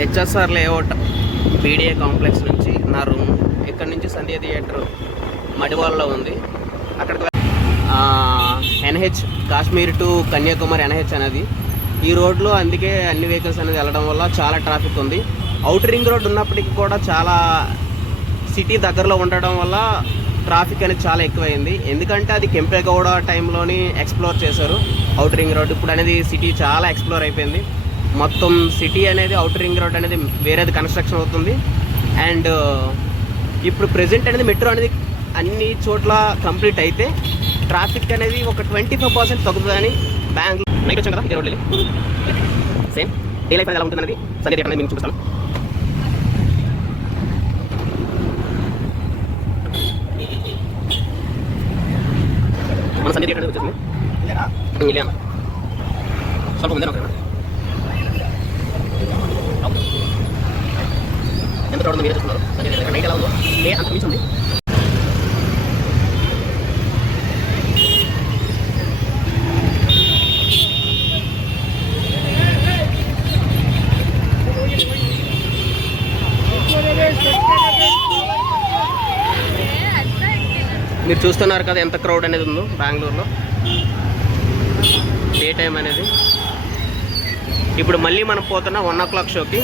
HSR layout PDA complex నుంచి నా room. ఇక్కడ నుంచి సంధ్య థియేటర్ మడివాళ్ళలో ఉంది. అక్కడికి NH Kashmir to Kanyakumari NH అనేది ఈ రోడ్లో. అందుకే అన్ని వెహికల్స్ అనేది వెళ్ళడం వల్ల చాలా ట్రాఫిక్ ఉంది. అవుటర్ రింగ్ రోడ్ ఉన్నప్పటికీ కూడా చాలా సిటీ దగ్గరలో ఉండడం వల్ల ట్రాఫిక్ అనేది చాలా ఎక్కువైంది. ఎందుకంటే అది కెంపేగౌడ టైంలోని ఎక్స్ప్లోర్ చేశారు అవుటర్ రింగ్ రోడ్. ఇప్పుడు అనేది సిటీ చాలా ఎక్స్ప్లోర్ అయిపోయింది. మొత్తం సిటీ అనేది అవుటర్ రింగ్ రోడ్ అనేది వేరేది కన్స్ట్రక్షన్ అవుతుంది. అండ్ ఇప్పుడు ప్రెజెంట్ అనేది మెట్రో అనేది అన్ని చోట్ల కంప్లీట్ అయితే ట్రాఫిక్ అనేది ఒక 25% తగ్గుతుందని బెంగళూరు నైట్ వచ్చాం కదా ఇదే రోడ్లు సేమ్ డే లైఫ్ అనేది ఎలా ఉంటుందనేది సంధ్య థియేటర్ అనేది మేము చూపిస్తాను. మన సంధ్య థియేటర్ వచ్చేసింది ಸ್ವಲ್ಪ ముందే ఎంత రోడ్డు మీరే చూస్తున్నారు. సంధ్య థియేటర్ నైట్ ఎలా ఉందో డే అంత మించి ఉంది. మీరు చూస్తున్నారు కదా ఎంత క్రౌడ్ అనేది ఉందో బెంగళూరులో డే టైం అనేది. ఇప్పుడు మళ్ళీ మనం పోతున్నా 1 o'clock షోకి.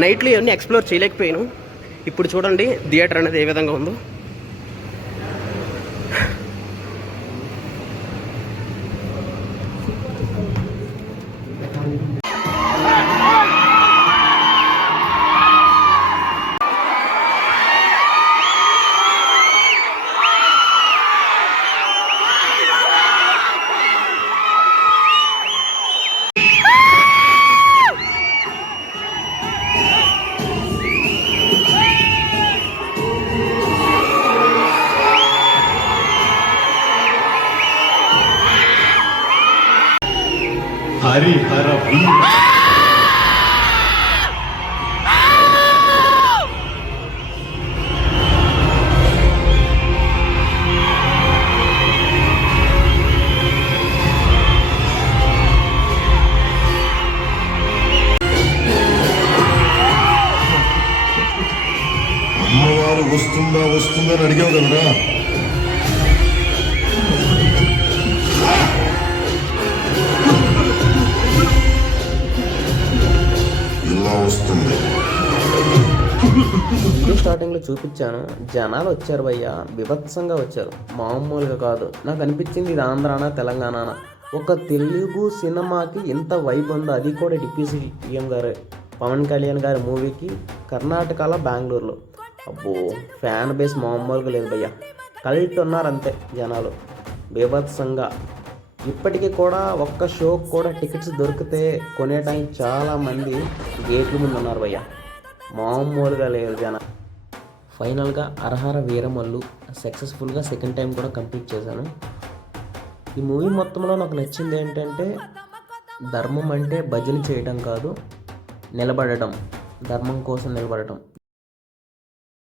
నైట్లో ఇవన్నీ ఎక్స్ప్లోర్ చేయలేకపోయాను. ఇప్పుడు చూడండి థియేటర్ అనేది ఏ విధంగా ఉందో. హరిహర అమ్మవారు వస్తుందా వస్తుందా అని అడిగావు కదరా. స్టార్టింగ్లో చూపించాను, జనాలు వచ్చారు భయ్యా, బీభత్సంగా వచ్చారు, మామూలుగా కాదు. నాకు అనిపించింది ఇది ఆంధ్రానా తెలంగాణనా. ఒక తెలుగు సినిమాకి ఎంత వైబ్ ఉందో, అది కూడా డిప్యూటీ గారు పవన్ కళ్యాణ్ గారి మూవీకి కర్ణాటకలో బెంగళూరులో. అబ్బో ఫ్యాన్ బేస్ మామూలుగా లేదు భయ్యా. కల్ట్ ఉన్నారు అంతే జనాలు బీభత్సంగా. ఇప్పటికీ కూడా ఒక్క షోకి కూడా టికెట్స్ దొరికితే కొనేటానికి చాలామంది గేట్ల ముందు ఉన్నారు భయ్యా. మామూలుగా లేదు జనం. ఫైనల్గా హరహర వీరమల్లు సక్సెస్ఫుల్గా సెకండ్ టైం కూడా కంప్లీట్ చేశాను. ఈ మూవీ మొత్తంలో నాకు నచ్చింది ఏంటంటే ధర్మం అంటే భజన చేయడం కాదు, నిలబడటం, ధర్మం కోసం నిలబడటం.